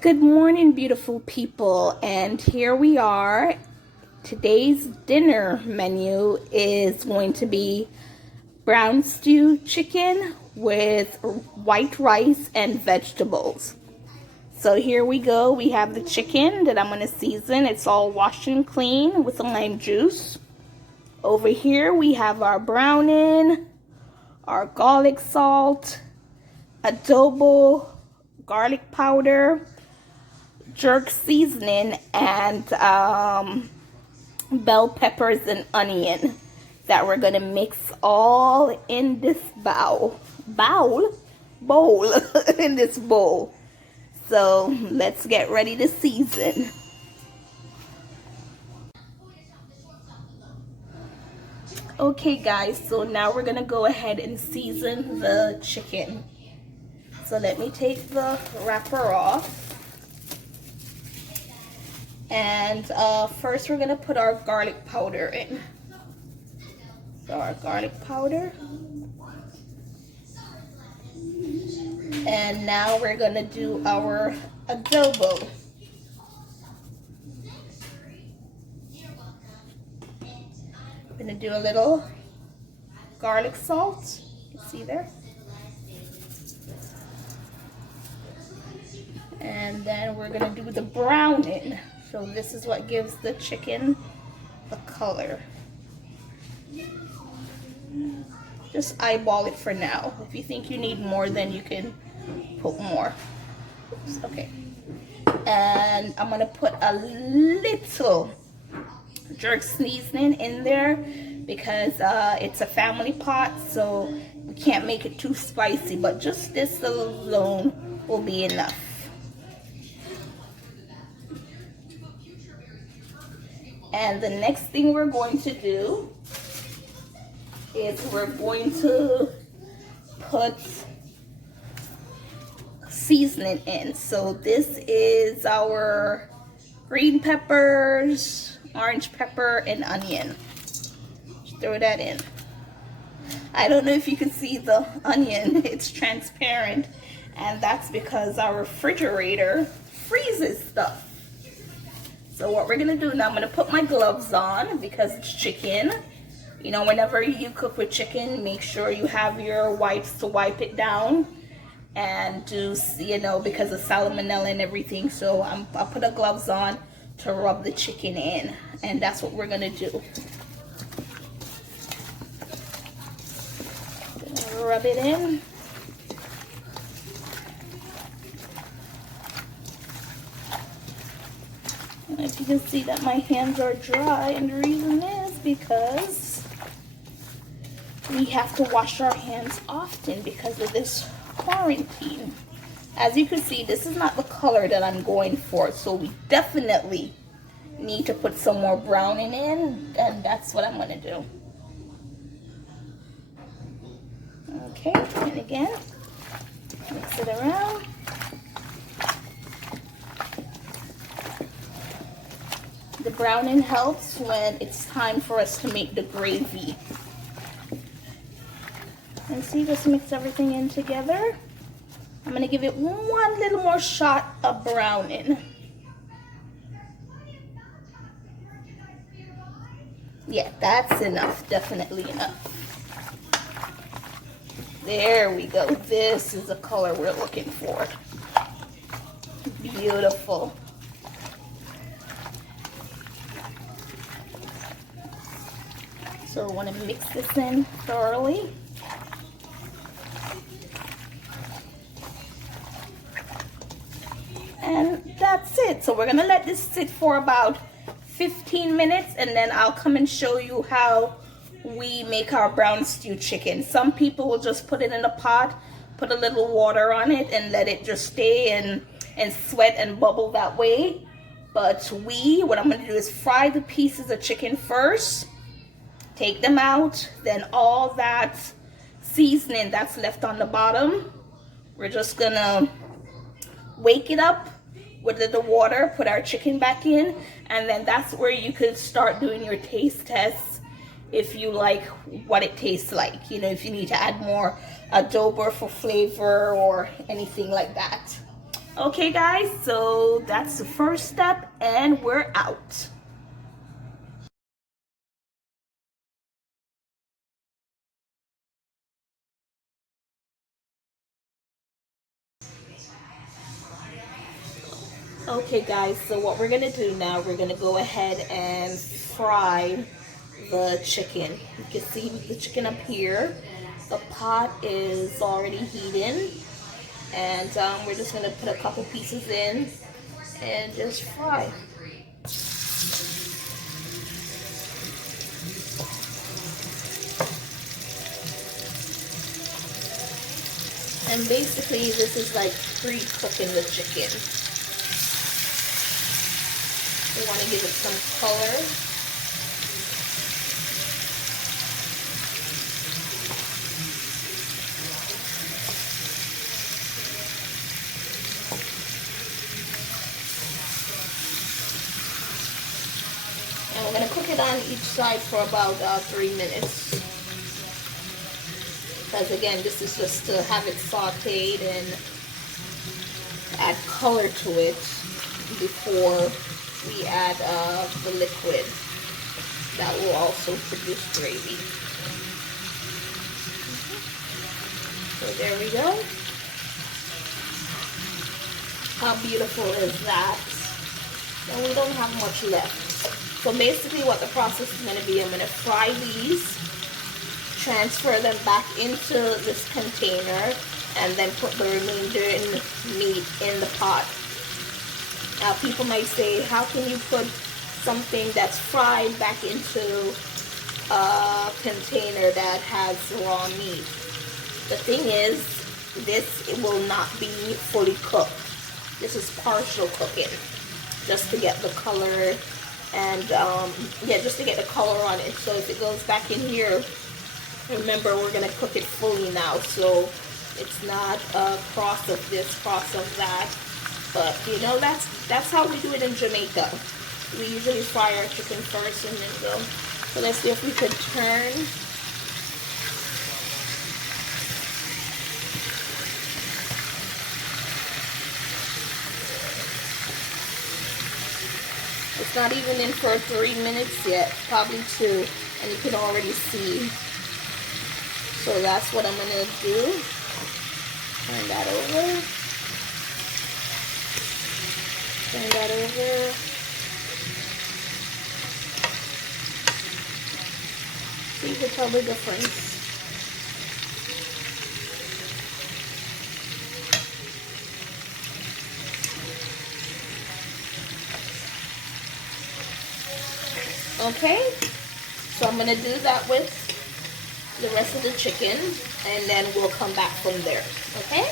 Good morning, beautiful people, and here we are. Today's dinner menu is going to be brown stew chicken with white rice and vegetables. So here we go. We have the chicken that I'm going to season. It's all washed and clean with lime juice. Over here we have our browning, our garlic salt, adobo, garlic powder, jerk seasoning, and bell peppers and onion that we're gonna mix all in this bowl in this bowl. So let's get ready to season. Okay guys, so now we're gonna go ahead and season the chicken. So let me take the wrapper off. And first we're gonna put our garlic powder in. So our garlic powder. And now we're gonna do our adobo. I'm gonna do a little garlic salt. You see there? And then we're gonna do the browning. So this is what gives the chicken the color. Just eyeball it for now. If you think you need more, then you can put more. Oops, okay. And I'm gonna put a little jerk seasoning in there because it's a family pot, so we can't make it too spicy, but just this alone will be enough. And the next thing we're going to do is we're going to put seasoning in. So this is our green peppers, orange pepper, and onion. Just throw that in. I don't know if you can see the onion, it's transparent, and that's because our refrigerator freezes stuff. So what we're gonna do now, I'm gonna put my gloves on because it's chicken. You know, whenever you cook with chicken, make sure you have your wipes to wipe it down and do, you know, because of salmonella and everything. So I'll put the gloves on to rub the chicken in, and that's what we're gonna do. Gonna rub it in. As you can see that my hands are dry, and the reason is because we have to wash our hands often because of this quarantine. As you can see, this is not the color that I'm going for, so we definitely need to put some more browning in, and that's what I'm going to do. Okay, and again, mix it around. The browning helps when it's time for us to make the gravy. And see, just mix everything in together. I'm gonna give it one little more shot of browning. Yeah, that's enough, definitely enough. There we go. This is the color we're looking for. Beautiful. So we want to mix this in thoroughly. And that's it. So we're going to let this sit for about 15 minutes, and then I'll come and show you how we make our brown stew chicken. Some people will just put it in a pot, put a little water on it, and let it just stay and sweat and bubble that way. But what I'm going to do is fry the pieces of chicken first. Take them out, then all that seasoning that's left on the bottom, we're just gonna wake it up with the water, put our chicken back in, and then that's where you could start doing your taste tests if you like what it tastes like. You know, if you need to add more adobo for flavor or anything like that. Okay guys, so that's the first step and we're out. Okay guys, so what we're gonna do now, we're gonna go ahead and fry the chicken. You can see the chicken up here. The pot is already heating, and we're just gonna put a couple pieces in and just fry. And basically this is like pre-cooking the chicken. We want to give it some color. And we're going to cook it on each side for about 3 minutes. Because again, this is just to have it sauteed and add color to it before we add the liquid that will also produce gravy. So there we go. How beautiful is that? And we don't have much left. So basically what the process is going to be, I'm going to fry these, transfer them back into this container, and then put the remainder meat in the pot. Now people might say, how can you put something that's fried back into a container that has raw meat? The thing is, it will not be fully cooked. This is partial cooking, just to get the color and yeah, just to get the color on it. So if it goes back in here, remember we're gonna cook it fully now, so it's not a cross of this, cross of that. But you know, that's how we do it in Jamaica. We usually fry our chicken first and then go. So let's see if we could turn. It's not even in for 3 minutes yet, probably 2, and you can already see. So that's what I'm gonna do. Turn that over. Turn that over. See, you can tell the difference. Okay, so I'm gonna do that with the rest of the chicken, and then we'll come back from there. Okay.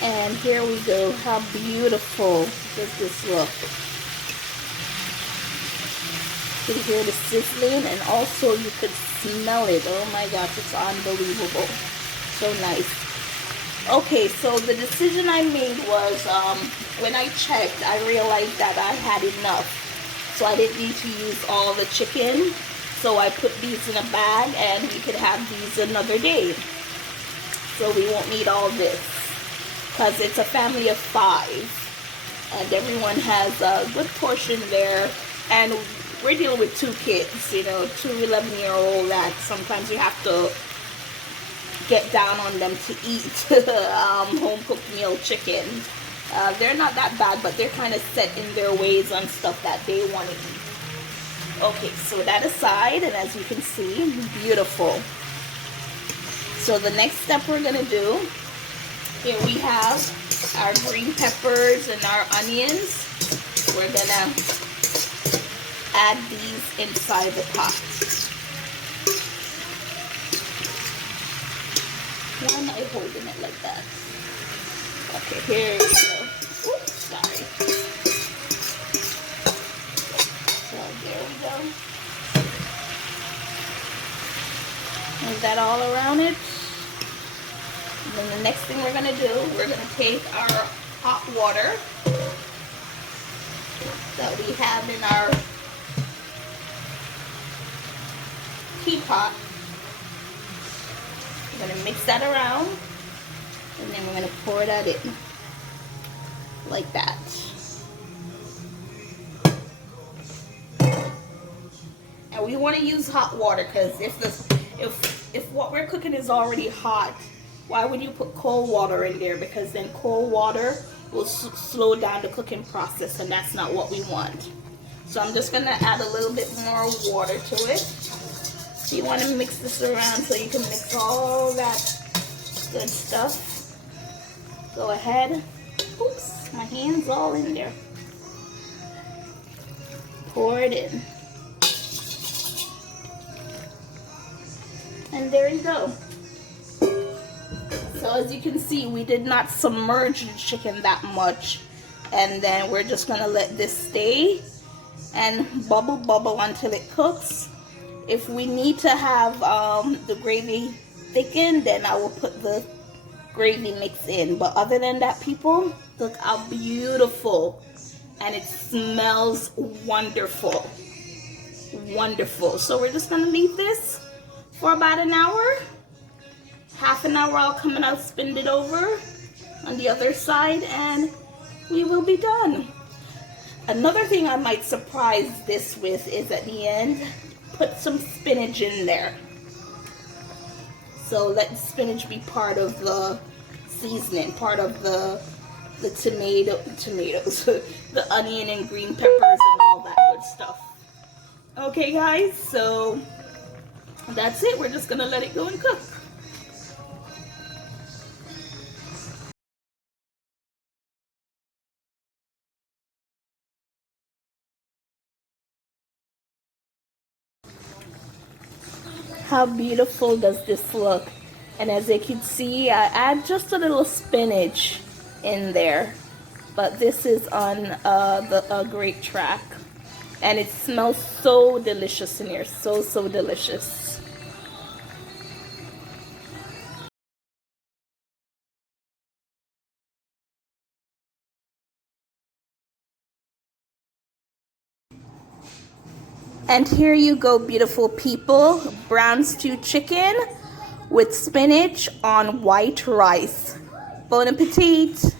And here we go. How beautiful does this look? You can hear the sizzling, and also you could smell it. Oh my gosh, it's unbelievable. So nice. Okay, so the decision I made was, when I checked, I realized that I had enough. So I didn't need to use all the chicken. So I put these in a bag, and we could have these another day. So we won't need all this, because it's a family of 5. And everyone has a good portion there. And we're dealing with 2 kids, you know, 2 11-year-olds that sometimes you have to get down on them to eat home-cooked meal chicken. They're not that bad, but they're kind of set in their ways on stuff that they want to eat. Okay, so that aside, and as you can see, beautiful. So the next step we're going to do, here we have our green peppers and our onions. We're going to add these inside the pot. Why am I holding it like that? Okay, here we go. Oops, sorry. So there we go. Move that all around it. And then the next thing we're going to do, we're going to take our hot water that we have in our teapot. We're going to mix that around, and then we're going to pour that in like that. And we want to use hot water, because if what we're cooking is already hot, why would you put cold water in there? Because then cold water will slow down the cooking process, and that's not what we want. So I'm just going to add a little bit more water to it. So you want to mix this around so you can mix all that good stuff. Go ahead. Oops, my hand's all in there. Pour it in. And there you go. So as you can see, we did not submerge the chicken that much. And then we're just gonna let this stay and bubble until it cooks. If we need to have the gravy thickened, then I will put the gravy mix in. But other than that, people, look how beautiful. And it smells wonderful. Wonderful. So we're just gonna leave this for about an hour. Half an hour, I'll come and I'll spin it over on the other side, and we will be done. Another thing I might surprise this with is at the end, put some spinach in there. So let spinach be part of the seasoning, part of the tomatoes, the onion and green peppers and all that good stuff. Okay guys, so that's it. We're just gonna let it go and cook. How beautiful does this look? And as you can see, I add just a little spinach in there, but this is on a great track, and it smells so delicious in here, so delicious. And here you go, beautiful people, brown stewed chicken with spinach on white rice. Bon appetit!